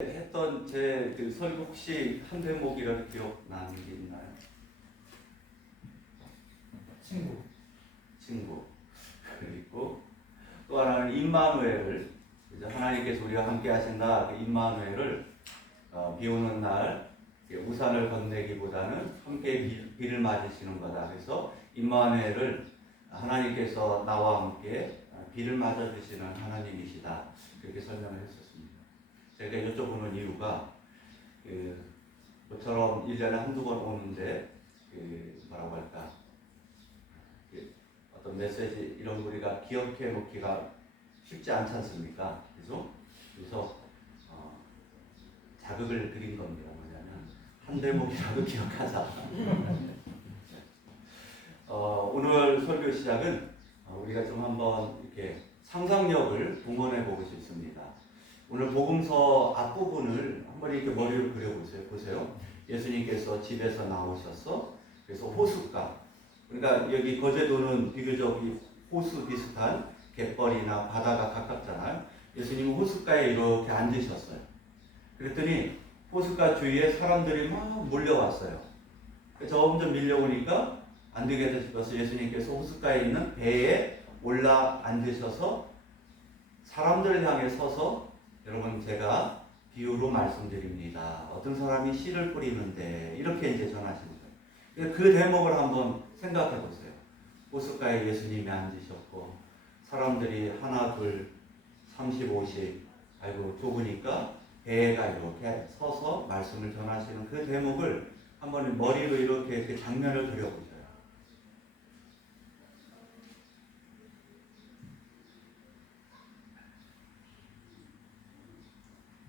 했던 제 그 설교 혹시 한 대목이라도 기억나는 게 있나요? 친구. 그리고 또 하나는 임마누엘을, 이제 하나님께서 우리와 함께 하신다. 그 임마누엘을 비 오는 날 우산을 건네기보다는 함께 비를 맞으시는 거다. 그래서 임마누엘을 하나님께서 나와 함께 비를 맞아주시는 하나님이시다. 그렇게 설명을 했었습니다. 제가 여쭤보는 이유가 모처럼 1년에 한두 번 오는데 뭐라고 할까, 어떤 메시지 이런 거 우리가 기억해 놓기가 쉽지 않지 않습니까? 그래서 자극을 드린 겁니다. 뭐냐면 한 대목이라도 기억하자. 오늘 설교 시작은 우리가 좀 한번 이렇게 상상력을 동원해 보고 싶습니다. 오늘 복음서 앞부분을 한번 이렇게 머리로 그려보세요. 보세요. 예수님께서 집에서 나오셔서 그래서 호숫가, 그러니까 여기 거제도는 비교적 호수 비슷한 갯벌이나 바다가 가깝잖아요. 예수님은 호숫가에 이렇게 앉으셨어요. 그랬더니 호숫가 주위에 사람들이 막 몰려왔어요. 점점 밀려오니까 안 되겠다 싶어서 예수님께서 호숫가에 있는 배에 올라 앉으셔서 사람들을 향해 서서, 여러분 제가 비유로 말씀드립니다. 어떤 사람이 씨를 뿌리는데 이렇게 이제 전하시는 거예요. 그 대목을 한번 생각해 보세요. 호숫가에 예수님이 앉으셨고 사람들이 하나 둘 30, 50, 아이고 좁으니까 배가 이렇게 서서 말씀을 전하시는 그 대목을 한번 머리로 이렇게 그 장면을 그려보세요.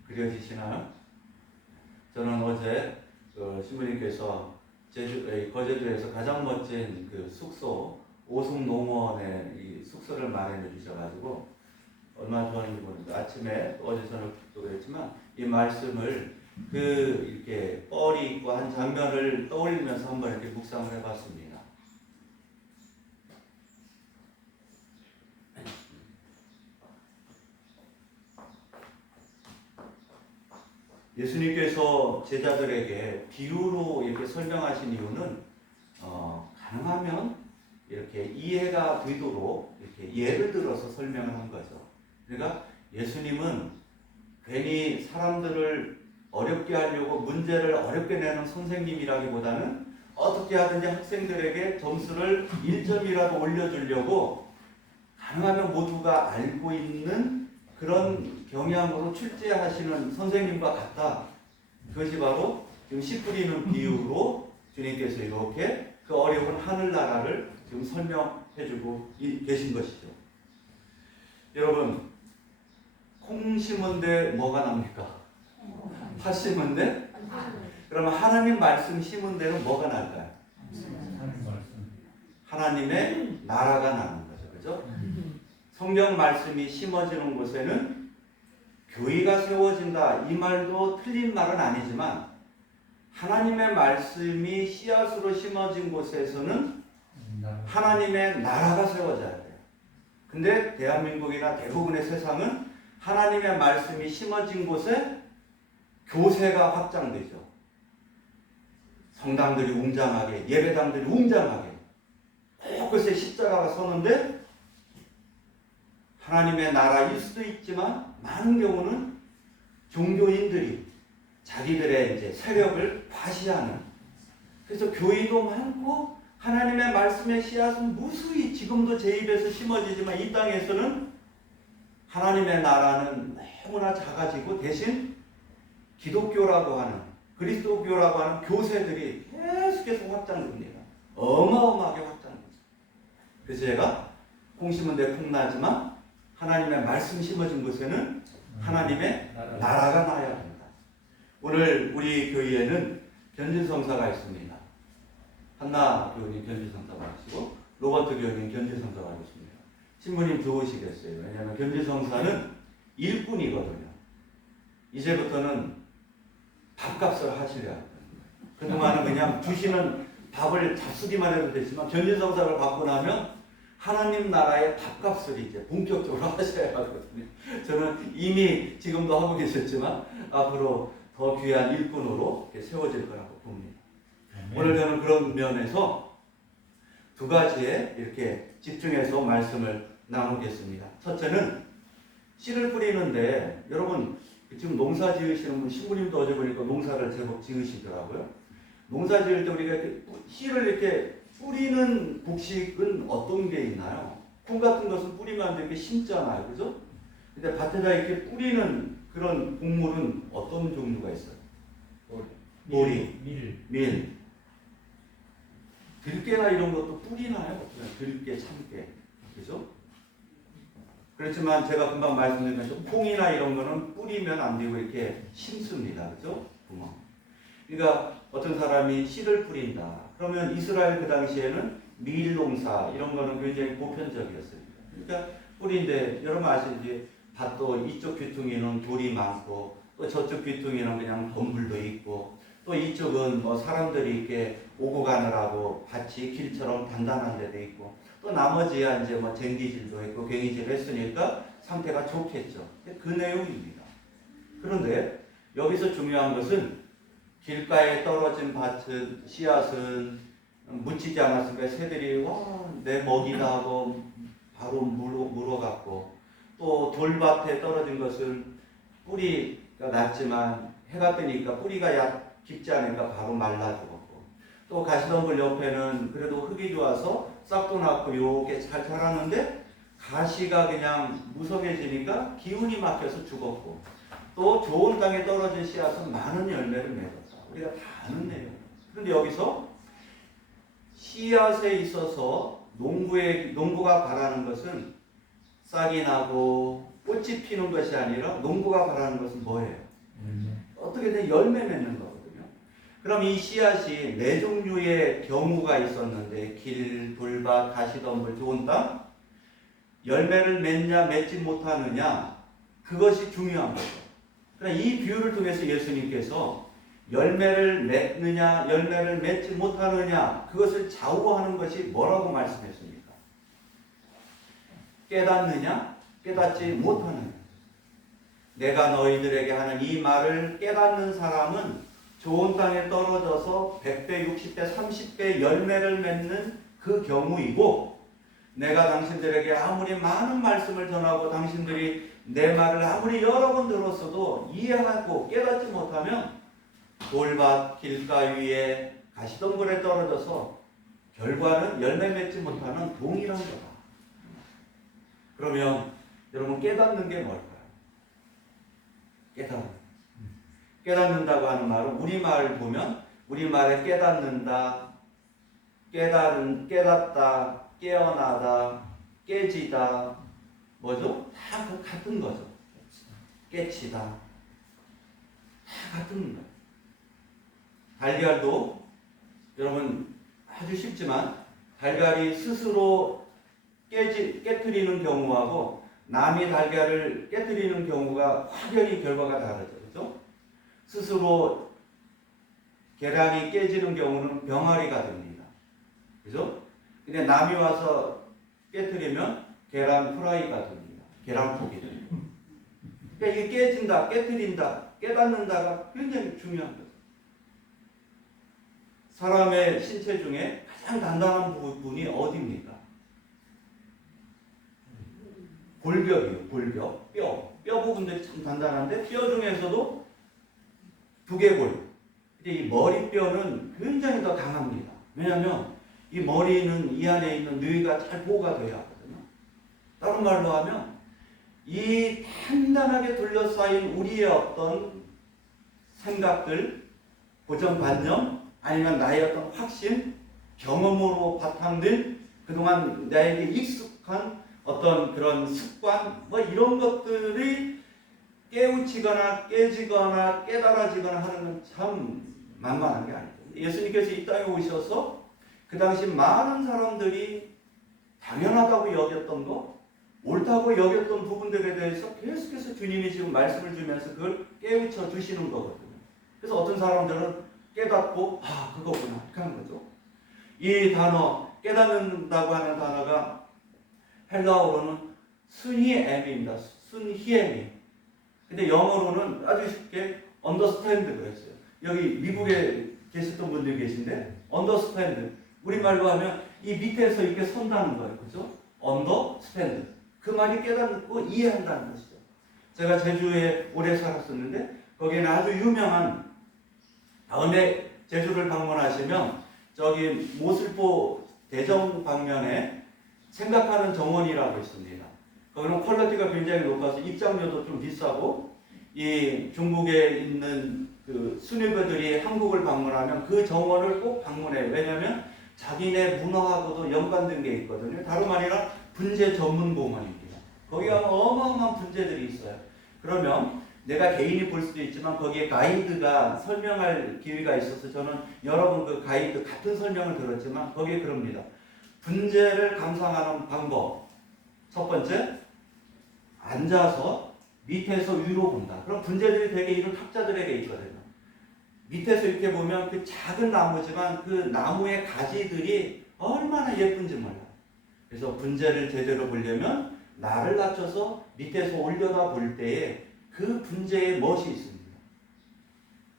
그려지시나요? 저는 어제 신부님께서 거제도에서 가장 멋진 그 숙소 오송농원의 이 숙소를 마련해 주셔가지고 얼마나 좋았는지 모르겠는데, 아침에 어제 저녁도 그랬지만 이 말씀을 이렇게 뻘이 있고 한 장면을 떠올리면서 한번 이렇게 묵상을 해봤습니다. 예수님께서 제자들에게 비유로 이렇게 설명하신 이유는 가능하면 이렇게 이해가 되도록 이렇게 예를 들어서 설명을 한 거죠. 그러니까 예수님은 괜히 사람들을 어렵게 하려고 문제를 어렵게 내는 선생님이라기보다는 어떻게 하든지 학생들에게 점수를 1점이라도 올려주려고 가능하면 모두가 알고 있는 그런 경향으로 출제하시는 선생님과 같다. 그것이 바로 지금 씨 뿌리는 비유로 주님께서 이렇게 그 어려운 하늘나라를 지금 설명해주고 계신 것이죠. 여러분, 콩 심은데 뭐가 납니까? 팥 심은데? 그러면 하나님 말씀 심은 데는 뭐가 날까요? 하나님의 나라가 나는 거죠. 그죠? 성경 말씀이 심어지는 곳에는 교회가 세워진다, 이 말도 틀린 말은 아니지만 하나님의 말씀이 씨앗으로 심어진 곳에서는 하나님의 나라가 세워져야 돼요. 근데 대한민국이나 대부분의 세상은 하나님의 말씀이 심어진 곳에 교세가 확장되죠. 성당들이 웅장하게, 예배당들이 웅장하게 곳곳에 십자가가 서는데 하나님의 나라일 수도 있지만 많은 경우는 종교인들이 자기들의 이제 세력을 과시하는, 그래서 교회도 많고 하나님의 말씀의 씨앗은 무수히 지금도 제 입에서 심어지지만 이 땅에서는 하나님의 나라는 너무나 작아지고 대신 기독교라고 하는, 그리스도교라고 하는 교세들이 계속해서 확장됩니다. 어마어마하게 확장됩니다. 그래서 제가 콩 심은 데 콩 나지만 하나님의 말씀 심어진 곳에는 하나님의 나라가 나야 합니다. 오늘 우리 교회에는 견진성사가 있습니다. 한나 교우님 견진성사가 있고 로버트 교우님 견진성사가 있습니다. 신부님 좋으시겠어요. 왜냐하면 견진성사는 일꾼이거든요. 이제부터는 밥값을 하시려야 합니다. 그동안은 그냥 주시는 밥을 잡수기만 해도 됐지만 견진성사를 받고 나면 하나님 나라의 밥값을 이제 본격적으로 하셔야 하거든요. 저는 이미 지금도 하고 계셨지만 앞으로 더 귀한 일꾼으로 세워질 거라고 봅니다. 오늘 저는 그런 면에서 두 가지에 이렇게 집중해서 말씀을 나누겠습니다. 첫째는 씨를 뿌리는데, 여러분 지금 농사 지으시는 분, 신부님도 어제 보니까 농사를 제법 지으시더라고요. 농사 지을 때 우리가 이렇게 씨를 이렇게 뿌리는 곡식은 어떤 게 있나요? 콩 같은 것은 뿌리면 안 되게 심잖아요. 그죠? 근데 밭에다 이렇게 뿌리는 그런 곡물은 어떤 종류가 있어요? 보리, 밀. 들깨나 이런 것도 뿌리나요? 들깨, 참깨. 그죠? 그렇지만 제가 금방 말씀드린 것처럼 콩이나 이런 거는 뿌리면 안 되고 이렇게 심습니다. 그죠? 구멍. 그러니까 어떤 사람이 씨를 뿌린다. 그러면 이스라엘 그 당시에는 밀 농사 이런 거는 굉장히 보편적이었습니다. 그러니까 뿌리인데 여러분 아시지? 밭도 이쪽 귀퉁이는 돌이 많고 또 저쪽 귀퉁이는 그냥 덤불도 있고 또 이쪽은 뭐 사람들이 이렇게 오고 가느라고 밭이 길처럼 단단한 데도 있고 또 나머지야 이제 뭐 쟁기질도 있고 괭이질 했으니까 상태가 좋겠죠. 그 내용입니다. 그런데 여기서 중요한 것은 길가에 떨어진 밭은 씨앗은 묻히지 않았으니까 새들이 와 내 먹이다 하고 바로 물어갔고 또 돌밭에 떨어진 것은 뿌리가 났지만 해가 뜨니까 뿌리가 깊지 않으니까 바로 말라 죽었고 또 가시덤불 옆에는 그래도 흙이 좋아서 싹도 났고 요게 잘 자라는데 가시가 그냥 무성해지니까 기운이 막혀서 죽었고 또 좋은 땅에 떨어진 씨앗은 많은 열매를 맺었다. 우리가 다 아는 내용. 그런데 여기서 씨앗에 있어서 농부가 바라는 것은 싹이 나고 꽃이 피는 것이 아니라 농부가 바라는 것은 뭐예요? 어떻게든 열매 맺는 거거든요. 그럼 이 씨앗이 네 종류의 경우가 있었는데 길, 돌밭, 가시덤불, 좋은 땅 열매를 맺냐 맺지 못하느냐 그것이 중요한 거죠. 그러니까 이 비유를 통해서 예수님께서 열매를 맺느냐 열매를 맺지 못하느냐 그것을 좌우하는 것이 뭐라고 말씀했습니까? 깨닫느냐 깨닫지 못하느냐. 내가 너희들에게 하는 이 말을 깨닫는 사람은 좋은 땅에 떨어져서 100배, 60배, 30배 열매를 맺는 그 경우이고 내가 당신들에게 아무리 많은 말씀을 전하고 당신들이 내 말을 아무리 여러 번 들었어도 이해하고 깨닫지 못하면 돌밭 길가 위에 가시덤불에 떨어져서 결과는 열매 맺지 못하는 동일한 거다. 그러면 여러분 깨닫는 게 뭘까요? 깨닫는다고 하는 말은 우리말 보면 우리말에 깨닫는다, 깨닫다, 깨어나다, 깨지다 뭐죠? 다 같은 거죠. 깨치다 다 같은 거예요. 달걀도 여러분 아주 쉽지만 달걀이 스스로 깨트리는 경우하고 남이 달걀을 깨트리는 경우가 확연히 결과가 다르죠. 그렇죠? 스스로 계란이 깨지는 경우는 병아리가 됩니다. 그죠? 근데 남이 와서 깨트리면 계란 프라이가 됩니다. 계란포기 됩니다. 그러니까 이게 깨진다, 깨트린다, 깨닫는다가 굉장히 중요한 거죠. 사람의 신체 중에 가장 단단한 부분이 어디입니까? 골격이에요. 골격, 뼈 부분들이 참 단단한데 뼈 중에서도 두개골, 이 머리뼈는 굉장히 더 강합니다. 왜냐하면 이 머리는 이 안에 있는 뇌가 잘 보호가 돼야 하거든요. 다른 말로 하면 이 단단하게 둘러싸인 우리의 어떤 생각들, 고정관념, 아니면 나의 어떤 확신, 경험으로 바탕된 그동안 나에게 익숙한 어떤 그런 습관, 뭐 이런 것들이 깨우치거나 깨지거나 깨달아지거나 하는 건 참 만만한 게 아니죠. 예수님께서 이 땅에 오셔서 그 당시 많은 사람들이 당연하다고 여겼던 거, 옳다고 여겼던 부분들에 대해서 계속해서 주님이 지금 말씀을 주면서 그걸 깨우쳐 주시는 거거든요. 그래서 어떤 사람들은 깨닫고 그거구나 이렇게 하는 거죠. 이 단어 깨닫는다고 하는 단어가 헬라어로는 스니엠입니다. 스니엠이. 근데 영어로는 아주 쉽게 understand 그랬어요. 여기 미국에 계셨던 분들이 계신데 understand. 우리말로 하면 이 밑에서 이렇게 선다는 거예요. 그죠? understand. 그 말이 깨닫고 이해한다는 것이죠. 제가 제주에 오래 살았었는데 거기에는 아주 유명한, 다음에 제주를 방문하시면 저기 모슬포 대정 방면에 생각하는 정원이라고 있습니다. 거기는 퀄리티가 굉장히 높아서 입장료도 좀 비싸고, 이 중국에 있는 그 수뇌부들이 한국을 방문하면 그 정원을 꼭 방문해요. 왜냐하면 자기네 문화하고도 연관된 게 있거든요. 다름 아니라 분재 전문 공원입니다. 거기 가면 어마어마한 분재들이 있어요. 그러면 내가 개인이 볼 수도 있지만 거기에 가이드가 설명할 기회가 있어서 저는 여러 번 그 가이드 같은 설명을 들었지만 거기에 그럽니다. 분재를 감상하는 방법. 첫 번째, 앉아서 밑에서 위로 본다. 그럼 분재들이 되게 이런 학자들에게 있거든요. 밑에서 이렇게 보면 그 작은 나무지만 그 나무의 가지들이 얼마나 예쁜지 몰라요. 그래서 분재를 제대로 보려면 나를 낮춰서 밑에서 올려다 볼 때에 그 분재의 멋이 있습니다.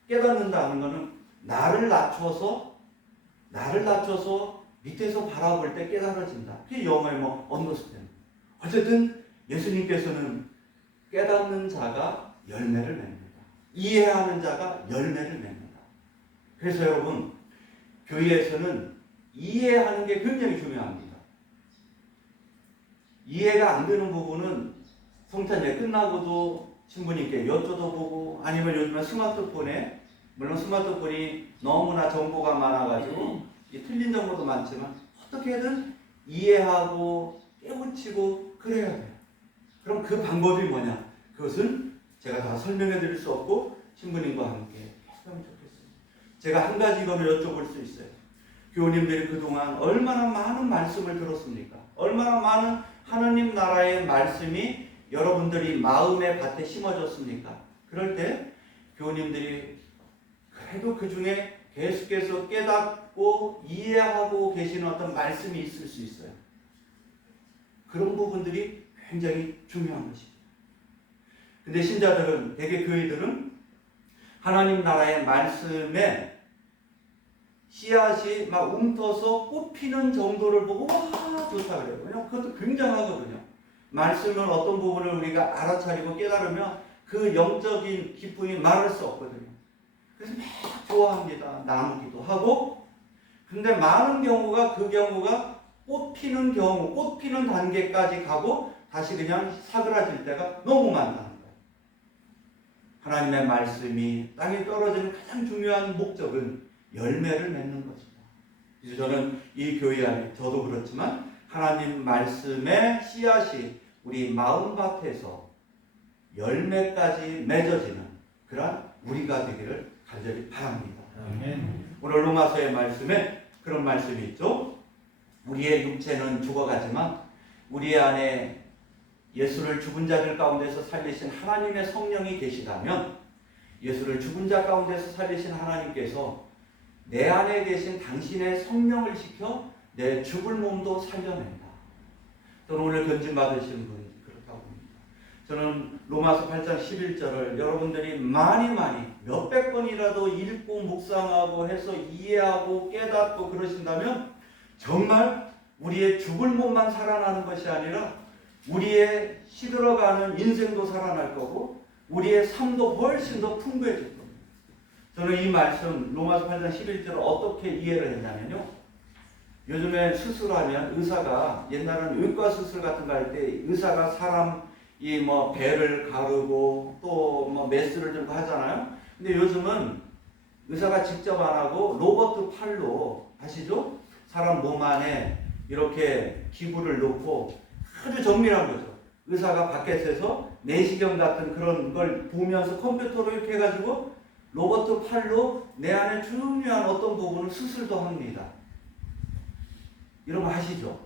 깨닫는다는 것은 나를 낮춰서 밑에서 바라볼 때 깨달아진다. 그게 영어에 뭐 언더스탠드. 어쨌든 예수님께서는 깨닫는 자가 열매를 맺는다. 이해하는 자가 열매를 맺는다. 그래서 여러분, 교회에서는 이해하는 게 굉장히 중요합니다. 이해가 안 되는 부분은 성찬제 끝나고도 신부님께 여쭤보고, 아니면 요즘은 스마트폰에, 물론 스마트폰이 너무나 정보가 많아가지고 틀린 정보도 많지만 어떻게든 이해하고 깨우치고 그래야 돼요. 그럼 그 방법이 뭐냐? 그것은 제가 다 설명해 드릴 수 없고 신부님과 함께 했으면 좋겠습니다. 제가 한 가지 이거는 여쭤볼 수 있어요. 교우님들이 그동안 얼마나 많은 말씀을 들었습니까? 얼마나 많은 하느님 나라의 말씀이 여러분들이 마음의 밭에 심어졌습니까? 그럴 때 교우님들이 그래도 그 중에 계속해서 깨닫고 이해하고 계시는 어떤 말씀이 있을 수 있어요. 그런 부분들이 굉장히 중요한 것입니다. 근데 신자들은, 대개 교회들은 하나님 나라의 말씀에 씨앗이 막 움터서 꽃피는 정도를 보고 와 좋다 그래요. 왜냐면 그것도 굉장하거든요. 말씀은 어떤 부분을 우리가 알아차리고 깨달으면 그 영적인 기쁨이 말할 수 없거든요. 그래서 막 좋아합니다. 나누기도 하고. 근데 많은 경우가 그 경우가 꽃피는 경우, 꽃피는 단계까지 가고 다시 그냥 사그라질 때가 너무 많다는 거예요. 하나님의 말씀이 땅에 떨어지는 가장 중요한 목적은 열매를 맺는 것입니다. 그래서 저는 이 교회 안에, 저도 그렇지만 하나님 말씀의 씨앗이 우리 마음밭에서 열매까지 맺어지는 그런 우리가 되기를 간절히 바랍니다. 오늘 로마서의 말씀에 그런 말씀이 있죠. 우리의 육체는 죽어가지만 우리 안에 예수를 죽은 자들 가운데서 살리신 하나님의 성령이 계시다면, 예수를 죽은 자 가운데서 살리신 하나님께서 내 안에 계신 당신의 성령을 시켜 내 죽을 몸도 살려낸다. 저는 오늘 견진 받으신 분이 그렇다고 봅니다. 저는 로마서 8장 11절을 여러분들이 많이 몇백 번이라도 읽고 묵상하고 해서 이해하고 깨닫고 그러신다면 정말 우리의 죽을 몸만 살아나는 것이 아니라 우리의 시들어가는 인생도 살아날 거고 우리의 삶도 훨씬 더 풍부해질 겁니다. 저는 이 말씀 로마서 8장 11절을 어떻게 이해를 했냐면요. 요즘에 수술하면 의사가, 옛날에는 외과 수술 같은 거 할 때 의사가 사람 이 뭐 배를 가르고 또 뭐 메스를 들고 하잖아요. 근데 요즘은 의사가 직접 안 하고 로봇 팔로, 아시죠? 사람 몸 안에 이렇게 기구를 놓고 아주 정밀한 거죠. 의사가 밖에서 내시경 같은 그런 걸 보면서 컴퓨터로 이렇게 해가지고 로봇 팔로 내 안에 중요한 어떤 부분을 수술도 합니다. 이런 거 아시죠?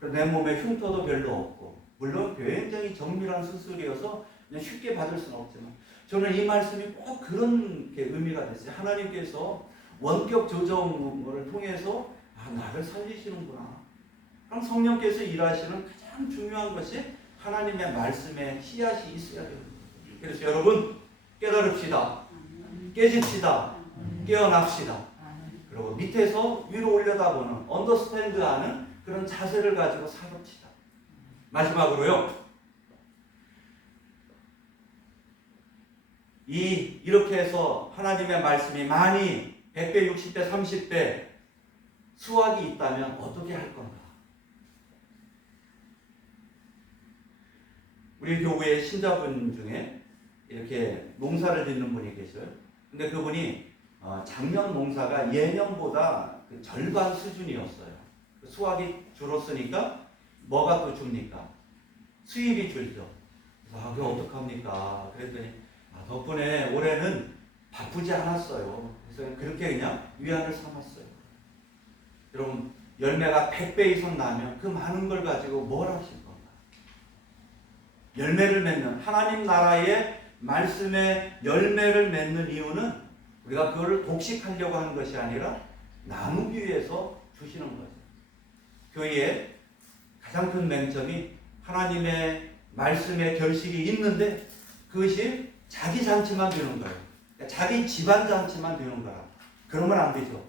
내 몸에 흉터도 별로 없고, 물론 굉장히 정밀한 수술이어서 그냥 쉽게 받을 수는 없지만, 저는 이 말씀이 꼭 그런 게 의미가 됐어요. 하나님께서 원격 조정을 통해서 나를 살리시는구나. 그럼 성령께서 일하시는 가장 중요한 것이 하나님의 말씀에 씨앗이 있어야 돼요. 그래서 여러분 깨달읍시다. 깨집시다. 깨어납시다. 그리고 밑에서 위로 올려다보는 언더스탠드하는 그런 자세를 가지고 살읍시다. 마지막으로요. 이렇게 해서 하나님의 말씀이 많이 100배, 60배, 30배 수확이 있다면 어떻게 할 건가? 우리 교회의 신자분 중에 이렇게 농사를 짓는 분이 계셔요. 근데 그분이 작년 농사가 예년보다 그 절반 수준이었어요. 수확이 줄었으니까 뭐가 또 줍니까? 수입이 줄죠. 그래서 그게 어떡합니까? 그랬더니 덕분에 올해는 바쁘지 않았어요. 그래서 그렇게 그냥 위안을 삼았어요. 여러분 열매가 100배 이상 나면 그 많은 걸 가지고 뭘 하실 건가? 열매를 맺는 하나님 나라의 말씀에 열매를 맺는 이유는 우리가 그걸 독식하려고 하는 것이 아니라 나누기 위해서 주시는 거죠. 교회의 가장 큰 맹점이 하나님의 말씀의 결실이 있는데 그것이 자기 잔치만 되는 거예요. 자기 집안 잔치만 되는 거라. 그러면 안 되죠.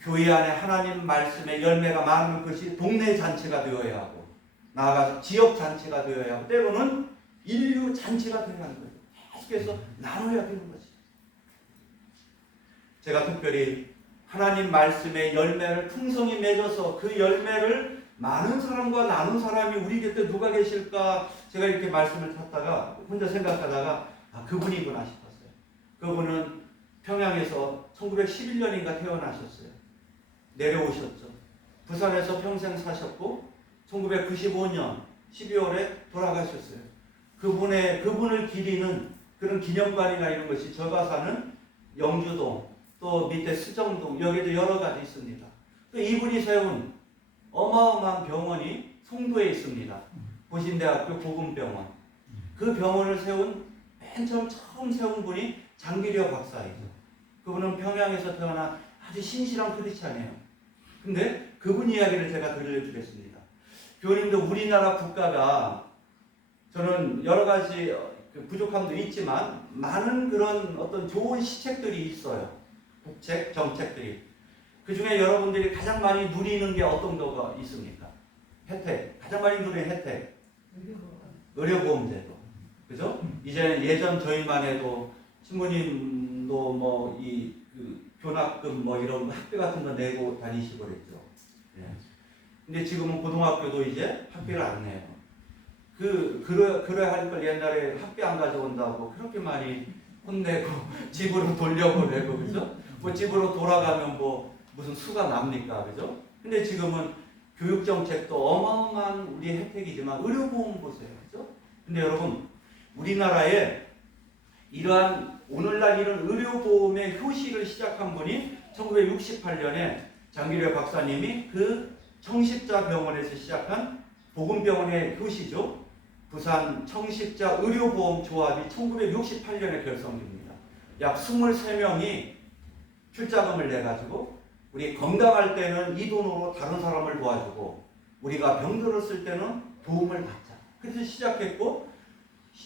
교회 안에 하나님 말씀의 열매가 많은 것이 동네 잔치가 되어야 하고 나아가서 지역 잔치가 되어야 하고 때로는 인류 잔치가 되어야 하는 거예요. 계속해서 나눠야 되는 거죠. 제가 특별히 하나님 말씀의 열매를 풍성히 맺어서 그 열매를 많은 사람과 나눈 사람이 우리 곁에 누가 계실까 제가 이렇게 말씀을 찾다가 혼자 생각하다가 그분이구나 싶었어요. 그분은 평양에서 1911년인가 태어나셨어요. 내려오셨죠. 부산에서 평생 사셨고 1995년 12월에 돌아가셨어요. 그분을 기리는 그런 기념관이나 이런 것이 제가 사는 영주동 또 밑에 수정동 여기도 여러 가지 있습니다. 또 이분이 세운 어마어마한 병원이 송도에 있습니다. 보신대학교 보건병원. 그 병원을 세운 맨 처음 세운 분이 장기려 박사이죠. 그분은 평양에서 태어난 아주 신실한 크리스찬이에요. 근데 그분 이야기를 제가 들려주겠습니다. 교우님도 우리나라 국가가 저는 여러 가지 부족함도 있지만 많은 그런 어떤 좋은 시책들이 있어요. 국책, 정책들이. 그 중에 여러분들이 가장 많이 누리는 게 어떤 거가 있습니까? 혜택. 가장 많이 누리는 혜택. 의료보험제도. 그죠? 이제 예전 저희만 해도 신부님도 뭐 교납금 뭐 이런 학비 같은 거 내고 다니시고 그랬죠. 예. 근데 지금은 고등학교도 이제 학비를 안 내요. 그래야 할 걸 옛날에 학비 안 가져온다고 그렇게 많이 혼내고 집으로 돌려보내고 그죠? 뭐 집으로 돌아가면 뭐 무슨 수가 납니까? 그죠? 근데 지금은 교육정책도 어마어마한 우리 혜택이지만 의료보험 보세요. 그죠? 근데 여러분 우리나라에 이러한 오늘날 이런 의료보험의 효시를 시작한 분이 1968년에 장기려 박사님이 그 청십자병원에서 시작한 복음병원의 효시죠. 부산 청십자 의료보험 조합이 1968년에 결성됩니다. 약 23명이 출자금을 내가지고 우리 건강할 때는 이 돈으로 다른 사람을 도와주고 우리가 병들었을 때는 도움을 받자. 그래서 시작했고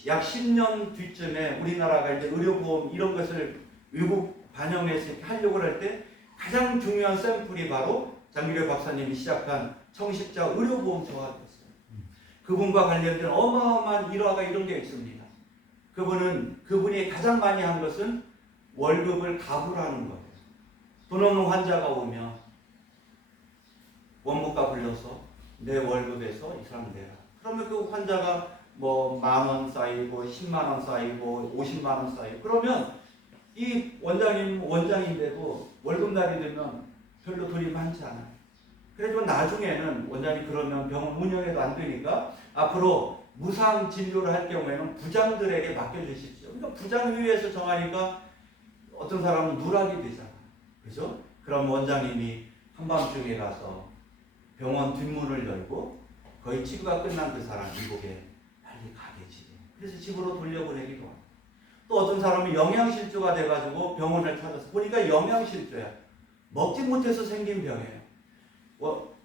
약 10년 뒤쯤에 우리나라가 이제 의료보험 이런 것을 외국 반영해서 하려고 할 때 가장 중요한 샘플이 바로 장기려 박사님이 시작한 청십자 의료보험 조합이었어요. 그분과 관련된 어마어마한 일화가 이런 게 있습니다. 그분이 가장 많이 한 것은 월급을 가불하는 거예요. 돈 없는 환자가 오면 원무과 불러서 내 월급에서 이 사람 내라. 그러면 그 환자가 뭐 10,000원 쌓이고 100,000원 쌓이고 500,000원 쌓이고 그러면 이 원장인데도 월급날이 되면 별로 돈이 많지 않아요. 그래도 나중에는 원장이 그러면 병원 운영해도 안 되니까 앞으로 무상 진료를 할 경우에는 부장들에게 맡겨주십시오. 그러니까 부장위에서 정하니까 어떤 사람은 누락이 되잖아. 그죠? 그럼 원장님이 한밤중에 가서 병원 뒷문을 열고 거의 치료가 끝난 그 사람 미국에 빨리 가겠지. 그래서 집으로 돌려보내기도 하고. 또 어떤 사람은 영양실조가 돼가지고 병원을 찾아서 보니까 영양실조야. 먹지 못해서 생긴 병이에요.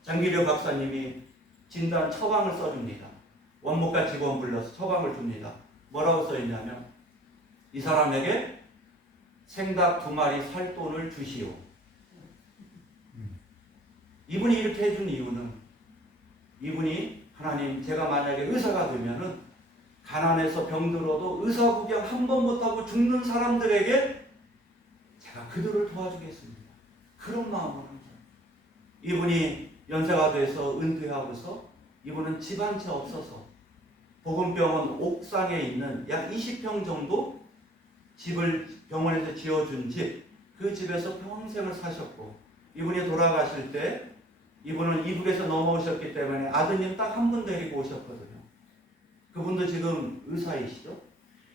장기려 박사님이 진단 처방을 써줍니다. 원무과 직원 불러서 처방을 줍니다. 뭐라고 써있냐면 이 사람에게 생닭 2마리 살 돈을 주시오. 이분이 이렇게 해준 이유는 이분이 하나님 제가 만약에 의사가 되면은 가난해서 병들어도 의사 구경 한 번 못하고 죽는 사람들에게 제가 그들을 도와주겠습니다. 그런 마음을 한 거예요. 이분이 연세가 돼서 은퇴하고서 이분은 집 한 채 없어서 복음병원 옥상에 있는 약 20평 정도 집을 병원에서 지어준 집, 그 집에서 평생을 사셨고 이분이 돌아가실 때 이분은 이북에서 넘어오셨기 때문에 아드님 딱 한 분 데리고 오셨거든요. 그분도 지금 의사이시죠.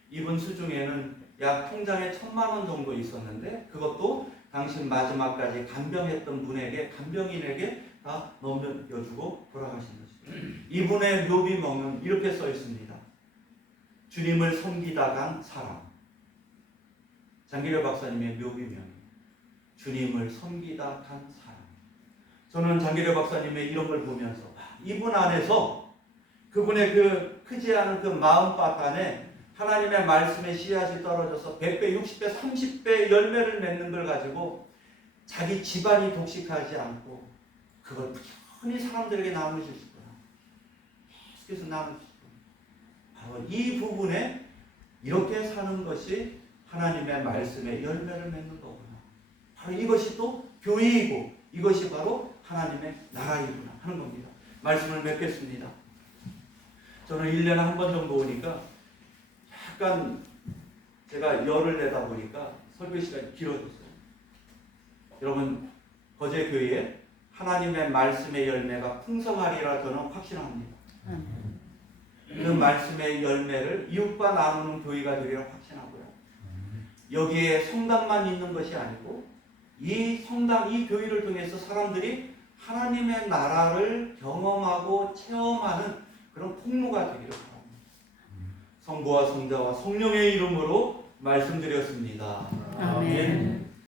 이분 수중에는 약 통장에 1,000만 원 정도 있었는데 그것도 당신 마지막까지 간병했던 분에게, 간병인에게 다 넘겨주고 돌아가신 것이죠. 이분의 묘비명은 이렇게 써 있습니다. 주님을 섬기다 간 사람. 장기려 박사님의 묘비명이에요. 주님을 섬기다 간 사람. 저는 장기려 박사님의 이런 걸 보면서 이분 안에서 그분의 그 크지 않은 그 마음밭 안에 하나님의 말씀의 씨앗이 떨어져서 100배, 60배, 30배 열매를 맺는 걸 가지고 자기 집안이 독식하지 않고 그걸 편히 사람들에게 나누실 거야. 계속해서 나누실 거야. 바로 이 부분에 이렇게 사는 것이 하나님의 말씀의 열매를 맺는 거구나. 바로 이것이 또 교회이고 이것이 바로 하나님의 나라이구나 하는 겁니다. 말씀을 맺겠습니다. 저는 1년에 한 번 정도 오니까 약간 제가 열을 내다 보니까 설교 시간이 길어졌어요. 여러분, 거제교회에 하나님의 말씀의 열매가 풍성하리라 저는 확신합니다. 그 말씀의 열매를 이웃과 나누는 교회가 되리라 확신하고요. 여기에 성당만 있는 것이 아니고 이 성당, 이 교회를 통해서 사람들이 하나님의 나라를 경험하고 체험하는 그런 폭로가 되기를 바랍니다. 성부와 성자와 성령의 이름으로 말씀드렸습니다. 아멘.